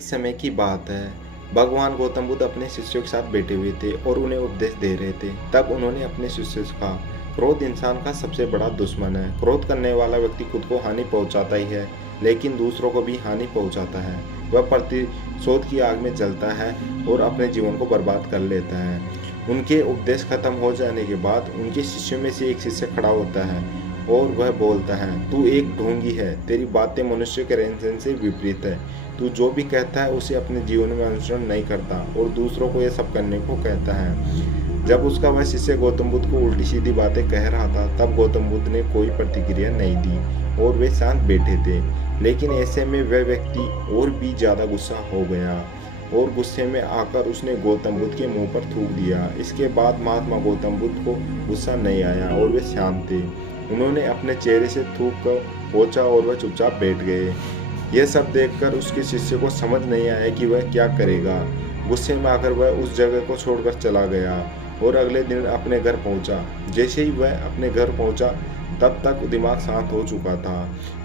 एक समय की बात है। भगवान गौतम बुद्ध अपने शिष्यों के साथ बैठे हुए थे और उन्हें उपदेश दे रहे थे। तब उन्होंने अपने शिष्यों से कहा, क्रोध इंसान का सबसे बड़ा दुश्मन है। क्रोध करने वाला व्यक्ति खुद को हानि पहुंचाता ही है, लेकिन दूसरों को भी हानि पहुंचाता है। वह प्रतिशोध की आग में जलता है और अपने जीवन को बर्बाद कर लेता है। उनके उपदेश खत्म हो जाने के बाद उनके शिष्यों में से एक शिष्य खड़ा होता है और वह बोलता है, तू एक ढोंगी है। तेरी बातें मनुष्य के रहन-सहन से विपरीत है। तू जो भी कहता है उसे अपने जीवन में अनुसरण नहीं करता और दूसरों को यह सब करने को कहता है। जब उसका वह शिष्य गौतम बुद्ध को उल्टी सीधी बातें कह रहा था, तब गौतम बुद्ध ने कोई प्रतिक्रिया नहीं दी और वे शांत बैठे थे। लेकिन ऐसे में वह व्यक्ति और भी ज्यादा गुस्सा हो गया और गुस्से में आकर उसने गौतम बुद्ध के मुंह पर थूक दिया। इसके बाद महात्मा गौतम बुद्ध को गुस्सा नहीं आया और वे शांत थे। उन्होंने अपने चेहरे से थूक कर पोंछा और वह चुपचाप बैठ गए। यह सब देखकर उसके शिष्य को समझ नहीं आया कि वह क्या करेगा। गुस्से में आकर वह उस जगह को छोड़कर चला गया और अगले दिन अपने घर पहुंचा। जैसे ही वह अपने घर पहुंचा, तब तक दिमाग शांत हो चुका था।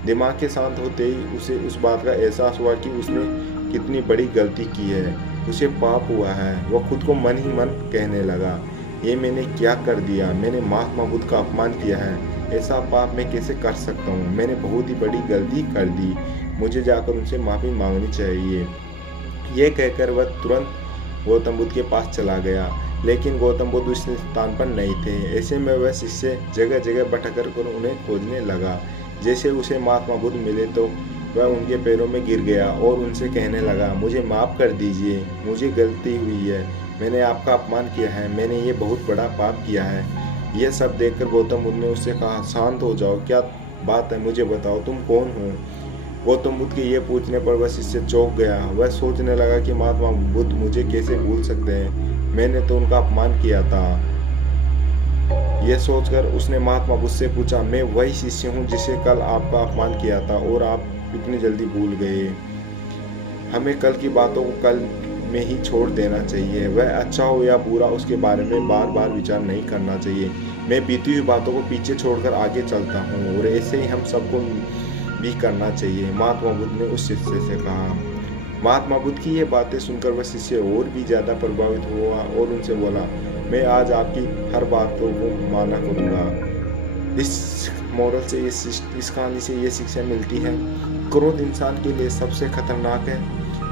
दिमाग के शांत होते ही उसे उस बात का एहसास हुआ कि उसने कितनी बड़ी गलती की है। उसे पाप हुआ है। वह खुद को मन ही मन कहने लगा, ये मैंने क्या कर दिया। मैंने महात्मा बुद्ध का अपमान किया है। ऐसा पाप मैं कैसे कर सकता हूँ। मैंने बहुत ही बड़ी गलती कर दी। मुझे जाकर उनसे माफ़ी मांगनी चाहिए। ये कहकर वह तुरंत गौतम बुद्ध के पास चला गया, लेकिन गौतम बुद्ध उस स्थान पर नहीं थे। ऐसे में वह शिष्य जगह जगह भटक कर उन्हें खोजने लगा। जैसे उसे महात्मा बुद्ध मिले तो वह उनके पैरों में गिर गया और उनसे कहने लगा, मुझे माफ़ कर दीजिए, मुझे गलती हुई है। मैंने आपका अपमान किया है। मैंने ये बहुत बड़ा पाप किया है। यह सब देखकर गौतम बुद्ध ने उससे कहा, शांत हो जाओ, क्या बात है, मुझे बताओ, तुम कौन हो। गौतम बुद्ध के ये पूछने पर वह शिष्य चौंक गया। वह सोचने लगा कि महात्मा बुद्ध मुझे कैसे भूल सकते हैं। मैंने तो उनका अपमान किया था। यह सोचकर उसने महात्मा बुद्ध से पूछा, मैं वही शिष्य हूँ जिसे कल आपका अपमान किया था और आप इतनी जल्दी भूल गए। हमें कल की बातों को कल में ही छोड़ देना चाहिए। वह अच्छा हो या बुरा, उसके बारे में बार बार विचार नहीं करना चाहिए। मैं बीती हुई बातों को पीछे छोड़कर आगे चलता हूँ और ऐसे ही हम सबको भी करना चाहिए, महात्मा बुद्ध ने उस शिष्य से कहा। महात्मा बुद्ध की ये बातें सुनकर वह शिष्य और भी ज्यादा प्रभावित हुआ और उनसे बोला, मैं आज आपकी हर बातों को माना करूँगा। इस मोरल से इस कहानी से ये शिक्षा मिलती है, क्रोध इंसान के लिए सबसे खतरनाक है।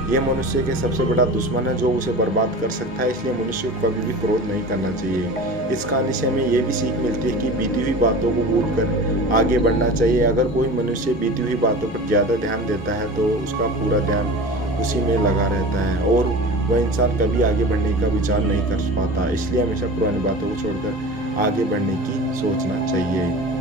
यह मनुष्य के सबसे बड़ा दुश्मन है जो उसे बर्बाद कर सकता है। इसलिए मनुष्य को कभी भी क्रोध नहीं करना चाहिए। इस कहानी से हमें यह भी सीख मिलती है कि बीती हुई बातों को भूलकर आगे बढ़ना चाहिए। अगर कोई मनुष्य बीती हुई बातों पर ज़्यादा ध्यान देता है तो उसका पूरा ध्यान उसी में लगा रहता है और वह इंसान कभी आगे बढ़ने का विचार नहीं कर पाता। इसलिए हमेशा पुरानी बातों को छोड़कर आगे बढ़ने की सोचना चाहिए।